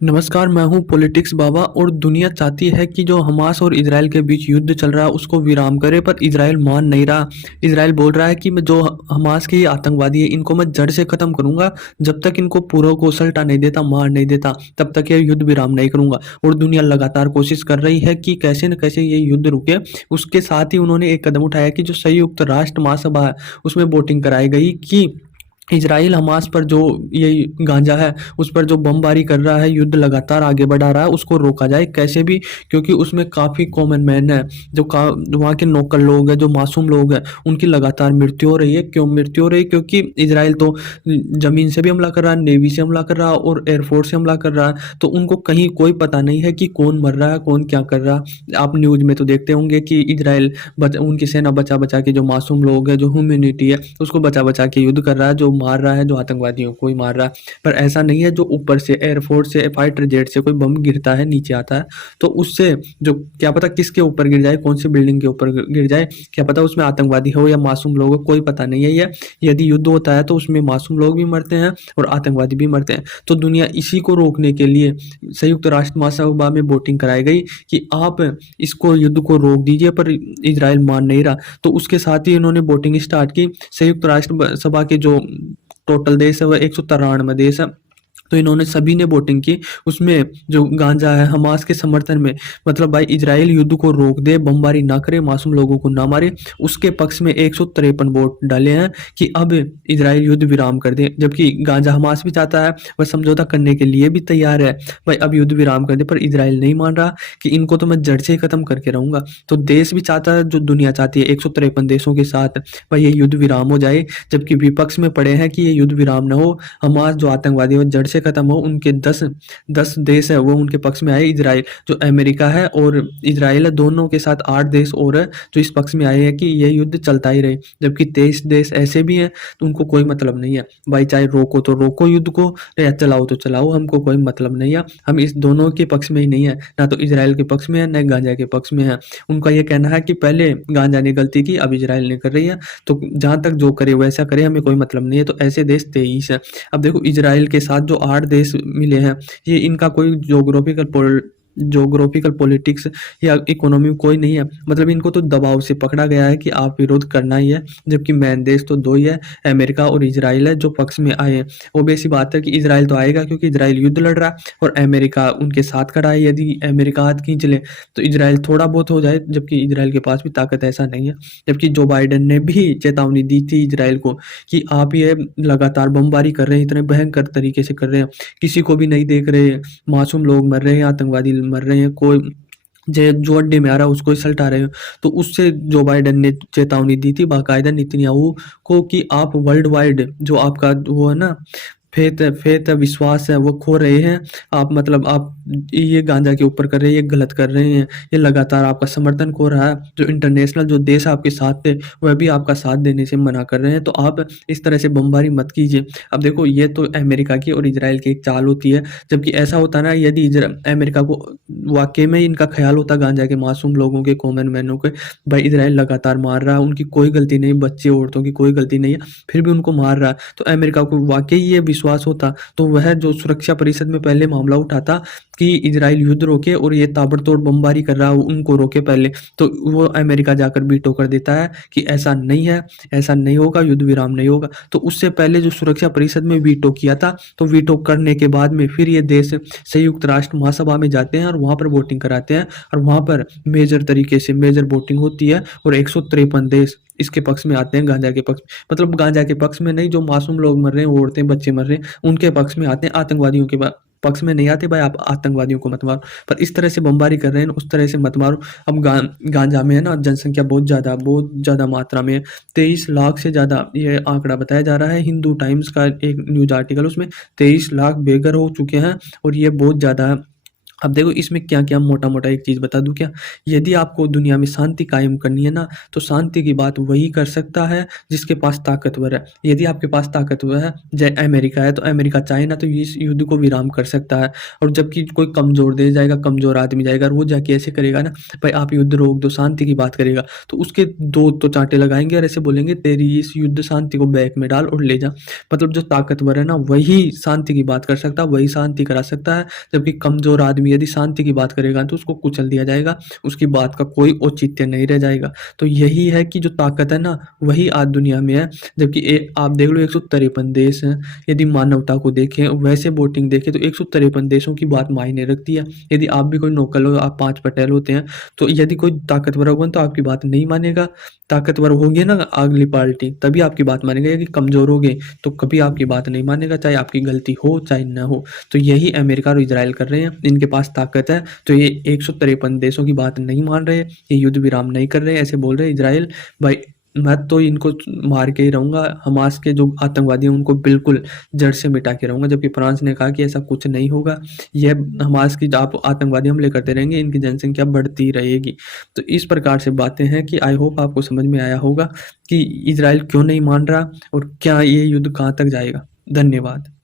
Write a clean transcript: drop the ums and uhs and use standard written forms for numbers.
नमस्कार, मैं हूँ पॉलिटिक्स बाबा और दुनिया चाहती है कि जो हमास और इजराइल के बीच युद्ध चल रहा है उसको विराम करे, पर इजराइल मान नहीं रहा। इजराइल बोल रहा है कि मैं जो हमास के ये आतंकवादी है इनको मैं जड़ से खत्म करूंगा। जब तक इनको पूरा को सल्टा नहीं देता, मार नहीं देता, तब तक ये युद्ध विराम नहीं करूंगा। और दुनिया लगातार कोशिश कर रही है कि कैसे न कैसे ये युद्ध रुके। उसके साथ ही उन्होंने एक कदम उठाया कि जो संयुक्त राष्ट्र महासभा है उसमें वोटिंग कराई गई कि इजराइल हमास पर जो ये गांजा है उस पर जो बमबारी कर रहा है, युद्ध लगातार आगे बढ़ा रहा है, उसको रोका जाए कैसे भी। क्योंकि उसमें काफ़ी कॉमन मैन है, जो वहाँ के नौकर लोग हैं, जो मासूम लोग हैं, उनकी लगातार मृत्यु हो रही है। क्यों मृत्यु हो रही है? क्योंकि इजराइल तो ज़मीन से भी हमला कर रहा है, नेवी से हमला कर रहा है और एयरफोर्स से हमला कर रहा है। तो उनको कहीं कोई पता नहीं है कि कौन मर रहा है, कौन क्या कर रहा है। आप न्यूज़ में तो देखते होंगे कि इजराइल उनकी सेना बचा बचा के जो मासूम लोग हैं, जो ह्यूमैनिटी है, उसको बचा बचा के युद्ध कर रहा है, जो मार रहा है, जो आतंकवादियों को ही मार रहा है। पर ऐसा नहीं है जो ऊपर से एयरफोर्स से, फाइटर जेट से कोई बम गिरता है, नीचे आता है, तो उससे जो क्या पता किसके ऊपर गिर जाए, कौन सी बिल्डिंग के ऊपर गिर जाए, क्या पता उसमें आतंकवादी हो या मासूम लोग हो, कोई पता नहीं है। ये यदि युद्ध होता है तो उसमें मासूम लोग भी मरते हैं और आतंकवादी भी मरते हैं। तो दुनिया इसी को रोकने के लिए संयुक्त राष्ट्र महासभा में वोटिंग कराई गई कि आप इसको युद्ध को रोक दीजिए, पर इजराइल मान नहीं रहा। तो उसके साथ ही इन्होंने वोटिंग स्टार्ट की। संयुक्त राष्ट्र सभा के जो टोटल देश है वह 193 देश है। तो इन्होंने सभी ने वोटिंग की। उसमें जो गांजा है हमास के समर्थन में, मतलब भाई इजराइल युद्ध को रोक दे, बमबारी ना करे, मासूम लोगों को ना मारे, उसके पक्ष में 153 वोट डाले हैं कि अब इजराइल युद्ध विराम कर दे। जबकि गांजा हमास भी चाहता है, वह समझौता करने के लिए भी तैयार है, भाई अब युद्ध विराम कर दे, पर इजराइल नहीं मान रहा कि इनको तो मैं जड़ से ही खत्म करके रहूंगा। तो देश भी चाहता है, जो दुनिया चाहती है 153 देशों के साथ, भाई ये युद्ध विराम हो जाए। जबकि विपक्ष में पड़े हैं कि ये युद्ध विराम न हो, हमास जो आतंकवादी है वो जड़ से खत्म हो। उनके 10 देश है वो उनके पक्ष में आए। इजराइल जो अमेरिका है और इजराइल है, दोनों के साथ 8 देश और है जो इस पक्ष में आए हैं कि ये युद्ध चलता ही रहे। जबकि 23 देश ऐसे भी हैं तो उनको कोई मतलब नहीं है, भाई चाहे रोको तो रोको युद्ध को, या चलाओ तो चलाओ, हमको कोई मतलब नहीं है। हम इस दोनों के पक्ष में ही नहीं है, ना तो इजराइल के पक्ष में है ना गांजा के पक्ष में है। उनका ये कहना है कि पहले गांजा ने गलती की, अब इजराइल ने कर रही है, तो जहाँ तक जो करे वैसा करे, हमें कोई मतलब नहीं है। तो ऐसे देश 23 है। अब देखो इजराइल के साथ जो 8 देश मिले हैं, ये इनका कोई ज्योग्राफिकल पॉलिटिक्स या इकोनॉमी कोई नहीं है। मतलब इनको तो दबाव से पकड़ा गया है कि आप विरोध करना ही है। जबकि मेन देश तो 2 ही है, अमेरिका और इजराइल है, जो पक्ष में आए हैं। ऑब्वियस सी बात है कि इजराइल तो आएगा, क्योंकि इजराइल युद्ध लड़ रहा है और अमेरिका उनके साथ खड़ा है। यदि अमेरिका हाथ खींच ले तो इजराइल थोड़ा बहुत हो जाए, जबकि इजराइल के पास भी ताकत ऐसा नहीं है। जबकि जो बाइडेन ने भी चेतावनी दी थी इजराइल को कि आप ये लगातार बमबारी कर रहे हैं, इतने भयंकर तरीके से कर रहे हैं, किसी को भी नहीं देख रहे, मासूम लोग मर रहे हैं, आतंकवादी मर रहे हैं, कोई जो अड्डे में आ रहा है उसको ही सल्टा रहे हो। तो उससे जो बाइडेन ने चेतावनी दी थी बाकायदा नेतन्याहू को कि आप वर्ल्ड वाइड जो आपका वो है ना, फेथ है, विश्वास है, वो खो रहे हैं। आप मतलब आप ये गांजा के ऊपर कर रहे हैं, ये गलत कर रहे हैं, ये लगातार आपका समर्थन खो रहा है। जो इंटरनेशनल जो देश आपके साथ थे वह भी आपका साथ देने से मना कर रहे हैं। तो आप इस तरह से बमबारी मत कीजिए। अब देखो ये तो अमेरिका की और इजराइल की एक चाल होती है। जबकि ऐसा होता ना, यदि अमेरिका को वाकई में इनका ख्याल होता गांजा के मासूम लोगों के, कॉमन मैनों के, भाई इजराइल लगातार मार रहा है, उनकी कोई गलती नहीं, बच्चे औरतों की कोई गलती नहीं है, फिर भी उनको मार रहा है, तो अमेरिका को वाकई ये विश्वास होता तो वह जो सुरक्षा परिषद में पहले मामला उठाता कि इजराइल युद्ध रोके और ये ताबड़तोड़ बमबारी कर रहा है उनको रोके पहले। तो वो अमेरिका जाकर वीटो कर देता है कि ऐसा नहीं है, ऐसा नहीं होगा, युद्ध विराम नहीं होगा। तो उससे पहले जो सुरक्षा परिषद में वीटो किया था, तो वीटो करने के बाद में फिर ये देश संयुक्त राष्ट्र महासभा में जाते हैं और वहां पर वोटिंग कराते हैं, और वहां पर मेजर तरीके से मेजर वोटिंग होती है और 153 देश इसके पक्ष में आते हैं, गांजा के पक्ष, मतलब गांजा के पक्ष में नहीं, जो मासूम लोग मर रहे हैं, औरतें बच्चे मर रहे हैं, उनके पक्ष में आते हैं। आतंकवादियों के पक्ष में नहीं आते, भाई आप आतंकवादियों को मत मारो, पर इस तरह से बमबारी कर रहे हैं उस तरह से मत मारो। अब गांजा में है ना जनसंख्या बहुत ज़्यादा मात्रा में है, 23 लाख से ज़्यादा ये आंकड़ा बताया जा रहा है। हिंदू टाइम्स का एक न्यूज आर्टिकल, उसमें 23 लाख बेघर हो चुके हैं और ये बहुत ज़्यादा है। अब देखो इसमें क्या-क्या मोटा-मोटा एक चीज़ बता दूँ क्या? यदि आपको दुनिया में शांति कायम करनी है ना, तो शांति की बात वही कर सकता है जिसके पास ताकतवर है। यदि आपके पास ताकतवर है, जय अमेरिका है, तो अमेरिका चाहे ना तो इस युद्ध को विराम कर सकता है। और जबकि कोई कमज़ोर देश जाएगा, कमज़ोर आदमी जाएगा और वो जाके ऐसे करेगा ना, भाई आप युद्ध रोक दो, शांति की बात करेगा, तो उसके 2 तो चाँटे लगाएँगे और ऐसे बोलेंगे तेरी इस युद्ध शांति को बैग में डाल और ले जा। मतलब जो ताकतवर है ना, वही शांति की बात कर सकता है, वही शांति करा सकता है। जबकि कमज़ोर आदमी यदि शांति की बात करेगा तो उसको कुचल दिया जाएगा, उसकी बात का कोई औचित्य नहीं रह जाएगा। तो यही है कि जो ताकत है ना, वही आज दुनिया में है। जबकि आप देख लो 153 देश हैं, यदि मानवता को देखें, वैसे वोटिंग देखें तो 153 देशों की बात मायने रखती है। यदि आप भी कोई नौकल हो, आप 5 पटेल होते हैं, तो यदि कोई ताकतवर होगा तो आपकी बात नहीं मानेगा। ताकतवर होगी ना अगली पार्टी, तभी आपकी बात मानेगा। यदि कमज़ोर होगे, तो कभी आपकी बात नहीं मानेगा, चाहे आपकी गलती हो, चाहे ना हो। तो यही अमेरिका और इज़राइल कर रहे हैं। इनके पास ताकत है, तो ये 153 देशों की बात नहीं मान रहे, ये युद्ध विराम नहीं कर रहे, ऐसे बोल रहे हैं इज़राइल भाई मैं तो इनको मार के ही रहूँगा, हमास के जो आतंकवादी हैं उनको बिल्कुल जड़ से मिटा के रहूँगा। जबकि फ्रांस ने कहा कि ऐसा कुछ नहीं होगा, ये हमास की आप आतंकवादी हमले करते रहेंगे, इनकी जनसंख्या बढ़ती रहेगी। तो इस प्रकार से बातें हैं कि आई होप आपको समझ में आया होगा कि इज़राइल क्यों नहीं मान रहा और क्या ये युद्ध कहाँ तक जाएगा। धन्यवाद।